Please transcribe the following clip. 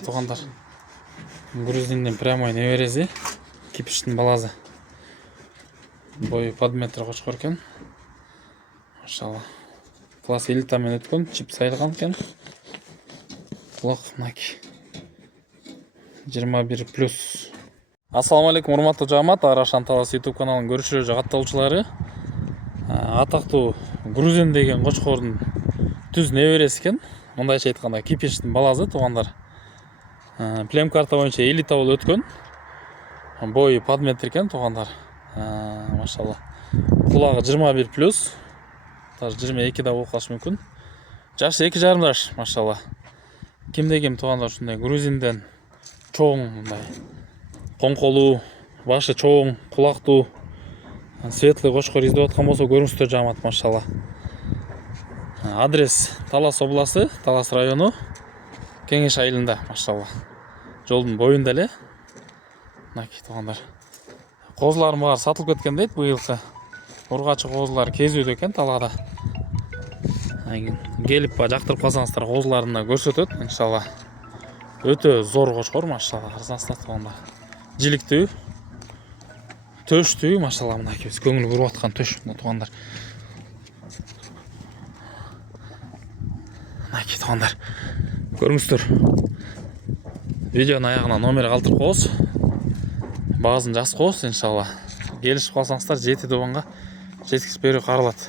Туғандар. Грузинден прямой небересі. Кипіштің балазы. Бойы под метр қошқыр кен. Машалла. Класс элитамен өткен, чип сайылған кен. Құлақ наки. 21+. Ассаламу алейкум, урматтуу жамаат. Арашан Талас YouTube каналын көрүүчүлөр, жагатталуучулары. Атактуу грузин деген кочкордун түз небересі кен. Мындайча айтканда кипиштин баласы туугандар. Плем карта боюнча элита болуп өткөн. Бойы под метр кен туугандар. Машалла. Кулагы 21+. Даже 22 да болуп калышы мүмкүн. Жашы 2,5 жаш, машалла. Кимде ким туугандар ушундай грузинден чоң, мындай коңколуу, башы чоң, кулактуу, светлый кочкор издеп аткан болсо көрүңүздөр жамаат, машалла. Адрес Талас областы, Талас району, Кеңеш айылында, машалла. Жолдун боюнда эле. Наки туугандар. Козуларым бар сатылып кеткен дейт быйылкы. Ургачы козулар кезүүдө экен талаада. Келип жактырып калсаңыздар козуларына көрсөтөт, иншалла. Өтө зор кочкор, машалла. Карасаңыздар туугандар. Жиликтүү, төштүү, машалла, мынакей биз көңүл буруп аткан төш туугандар. Мынакей туугандар. Көрүңүздөр. Видеонун аягына номер калтырып коебуз. Баазын жазып коебуз, иншалла. Келишип калсаңыздар 7 дубанга жеткизип берүү каралат.